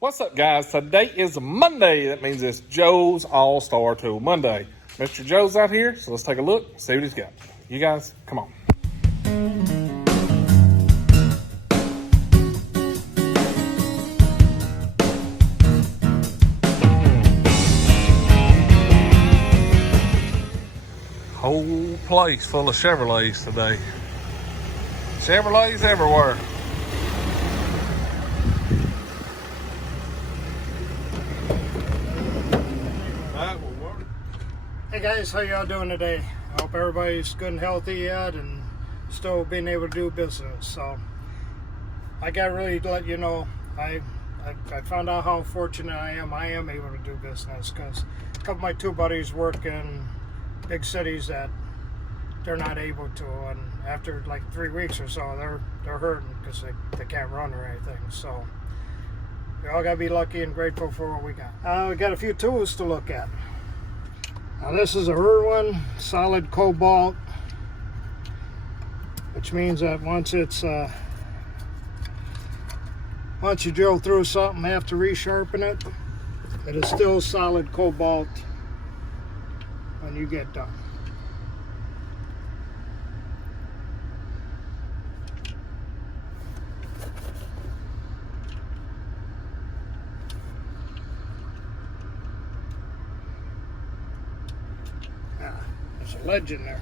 What's up, guys? Today is Monday. That means it's Joe's All-Star Tool Monday. Mr. Joe's out here, so let's take a look, see what he's got. You guys, come on. Whole place full of Chevrolets today. Chevrolets everywhere. Hey guys, how y'all doing today? I hope everybody's good and healthy yet and still being able to do business. So I got really to let you know, I found out how fortunate I am able to do business, because a couple of my two buddies work in big cities that they're not able to, and after like 3 weeks or so they're hurting because they can't run or anything. So we all gotta be lucky and grateful for what we got. We got a few tools to look at. Now this is a Irwin solid Cobalt, which means that once you drill through something, have to resharpen it, it is still solid Cobalt when you get done. There's a ledge in there.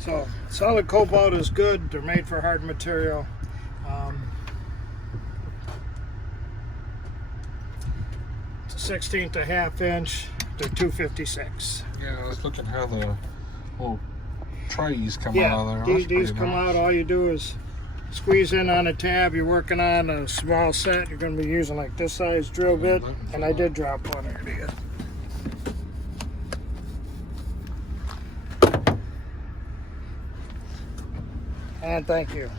So solid Cobalt is good. They're made for hard material. It's a 16th to half inch. They're 256. Yeah, I was looking how the little trays come out of there. These come out. All you do is squeeze in on a tab. You're working on a small set. You're going to be using like this size drill bit, and I did drop one. There it is. And thank you.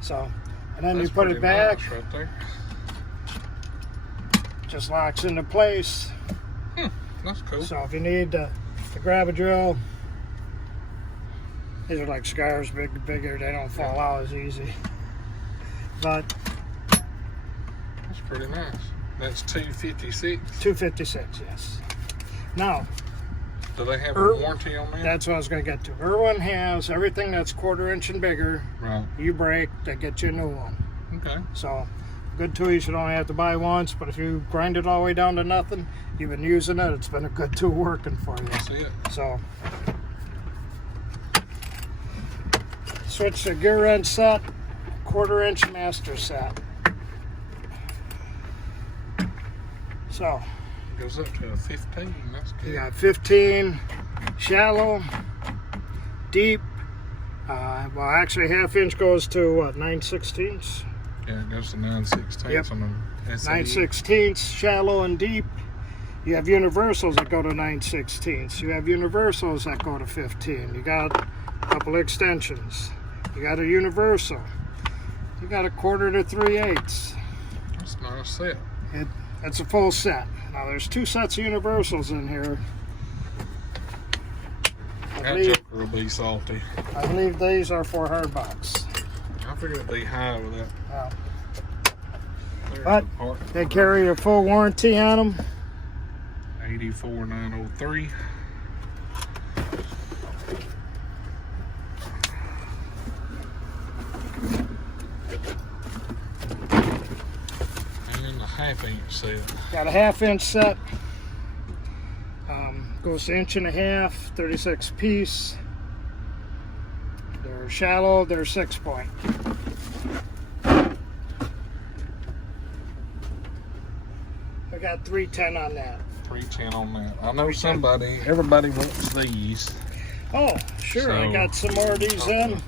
So, and then you put it back. Nice right there. Just locks into place. That's cool. So if you need to grab a drill, these are like scars, bigger. They don't fall out as easy. But that's pretty nice. That's 256. 256, yes. Now, do they have a warranty on that? That's what I was going to get to. Irwin has everything that's 1/4 inch and bigger. Right. You break, they get you a new one. Okay. So, good tool you should only have to buy once, but if you grind it all the way down to nothing, you've been using it, it's been a good tool working for you. I see it. So, switch to Gearwrench set, 1/4 inch master set. So, Goes up to a 15. That's good. you got 15, shallow, deep. Well, actually, half inch goes to what, 9/16. Yeah, it goes to 9/16 Yep. on the SE. 9/16, shallow and deep. You have universals that go to 9/16. You have universals that go to 15. You got a couple extensions. You got a universal. You got a 1/4 to 3/8. That's a nice set. It's a full set. Now there's 2 sets of universals in here. That joker will be salty. I believe these are for hard box. I figured it'd be high with that. But they carry a full warranty on them. 84903. And a 1/2 inch set. Got a 1/2 inch set. Goes to 1.5 inches, 36 piece. They're shallow, they're 6-point. I got 310 on that. 310 on that. I know everybody wants these. Oh, sure, So, I got some more of these in.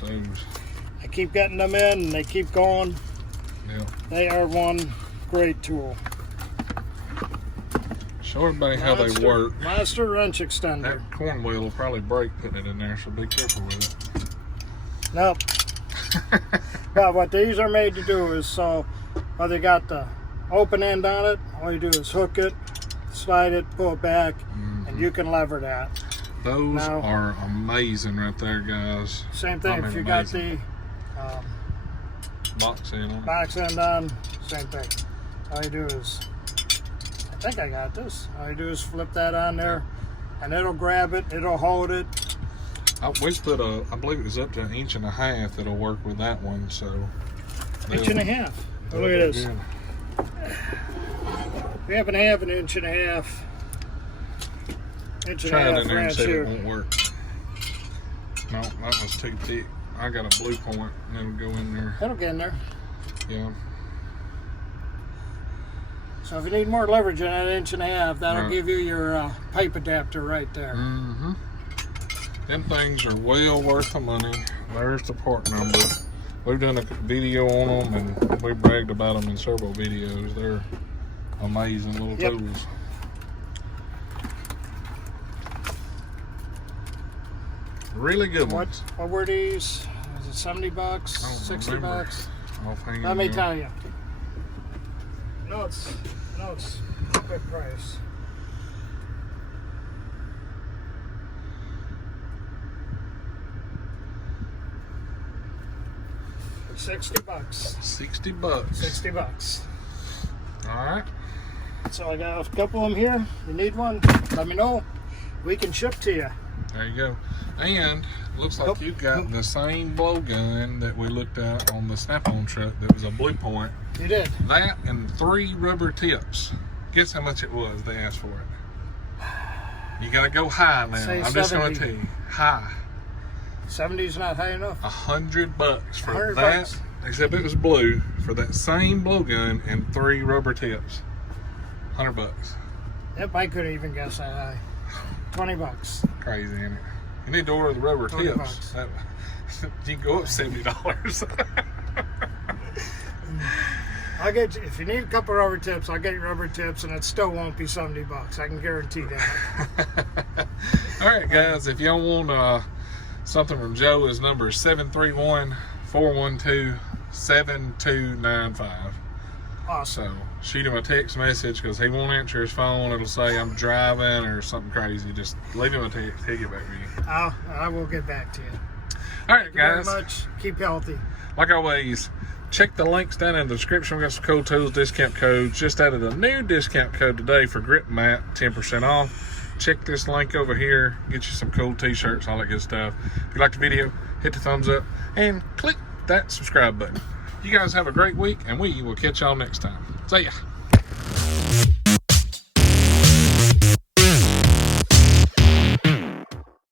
I keep getting them in and they keep going. Yeah. They are one great tool. Show everybody how they work. Monster wrench extender. That corn wheel will probably break putting it in there, so be careful with it. Nope. But what these are made to do is, so while they got the open end on it, all you do is hook it, slide it, pull it back, and you can lever that. Those are amazing right there, guys. Same thing if you got the box end on it. Box end on, same thing. All you do is, I think I got this. All you do is flip that on there, and it'll grab it, it'll hold it. We put I believe it was up to 1.5 inches that'll work with that one, so. 1.5 inches. Oh, look at this. Good. We happen to have 1.5 inches. 1.5 inches Try it in there and wrench see here. it won't work. No, that was too thick. I got a blue point, and it'll go in there. That'll get in there. Yeah. So if you need more leverage in that 1.5 inches, that'll Right. give you your pipe adapter right there. Mm-hmm. Them things are well worth the money. There's the part number. We've done a video on them, and we bragged about them in several videos. They're amazing little tools. Really good ones. What were these? Was it 70 bucks? I don't 60 remember. bucks? Offhand, Let me no. tell you. No, it's a good price. $60 bucks. 60 bucks. 60 bucks. All right. So I got a couple of them here. You need one? Let me know. We can ship to you. There you go. And looks like you've got the same blowgun that we looked at on the Snap-on truck that was a blue point. You did. That and 3 rubber tips. Guess how much it was they asked for it. You gotta go high now. Say I'm just gonna 70. tell you. High. 70's not high enough. $100 for 100 that. bucks. Except it was blue for that same blowgun and 3 rubber tips. $100. Yep, I couldn't even guess that high. 20 bucks. Crazy, ain't it? You need to order the rubber 20 tips. bucks. That, you can go up $70. I'll get you, if you need a couple rubber tips, I'll get you rubber tips, and it still won't be 70 bucks. I can guarantee that. All right, guys. If y'all want something from Joe, his number is 731-412-7295. Awesome. So shoot him a text message because he won't answer his phone. It'll say I'm driving or something crazy. Just leave him a text. He'll get back with you. I will get back to you. All right, Thank you very guys. much. Keep healthy. Like always, check the links down in the description. We got some cool tools, discount codes. Just added a new discount code today for Grip Mat, 10% off. Check this link over here. Get you some cool t-shirts, all that good stuff. If you liked the video, hit the thumbs up and click that subscribe button. You guys have a great week, and we will catch y'all next time. See ya.